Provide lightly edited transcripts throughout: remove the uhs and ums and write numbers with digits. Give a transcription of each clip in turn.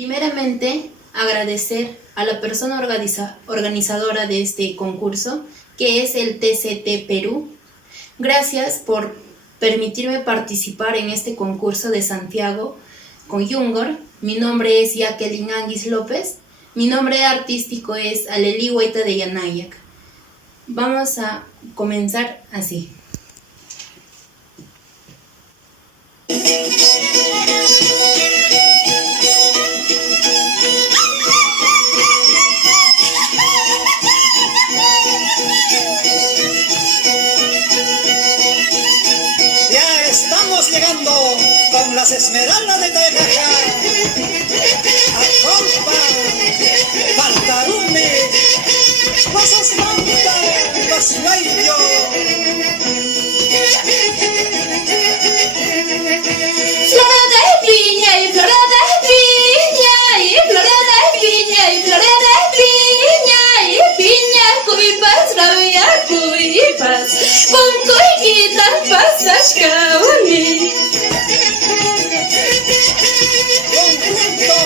Primeramente, agradecer a la persona organizadora de este concurso, que es el TCT Perú. Gracias por permitirme participar en este concurso de Santiago con Yungor. Mi nombre es Jacqueline Anguis López. Mi nombre artístico es Aleli Huayta de Yanayak. Vamos a comenzar así. Ya estamos llegando con las Esmeraldas de Tayacaja. Acolpa, Faltarume, Pasas Manta, Pasuayo. Flora de piña y flora de piña y flora de piña y flora de piña y piña cuipas rabia cuipas con cuiquitas pasas cauni. Conjunto,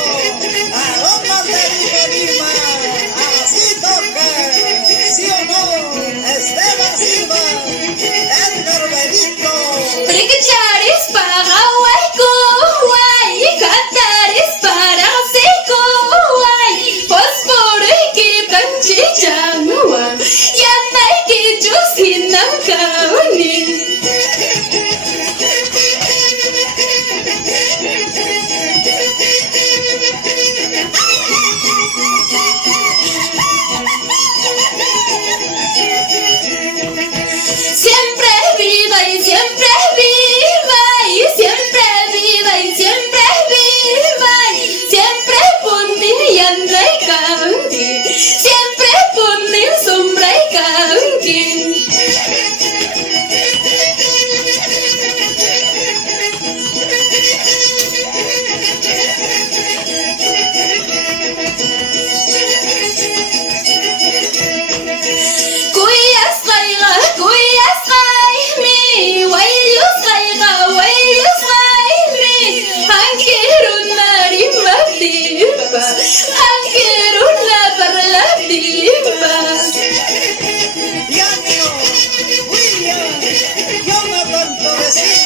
aromas de Lima, así toca, sí o no, Esteban Silva, Edgar Benito. Triquichares para hueco, guay, cantares para seco, guay, fósforo y que planchichanua, ya no hay que yo sin cauni. Siempre viva y siempre viva y siempre viva y siempre viva y siempre pone yanda y canti, siempre pone sombra y canti. Kuyas kayga mi, waylus kayga mi, hangirun marimatiba, hangirun la parlatiba. Yanio, William, Jonathan Torresino.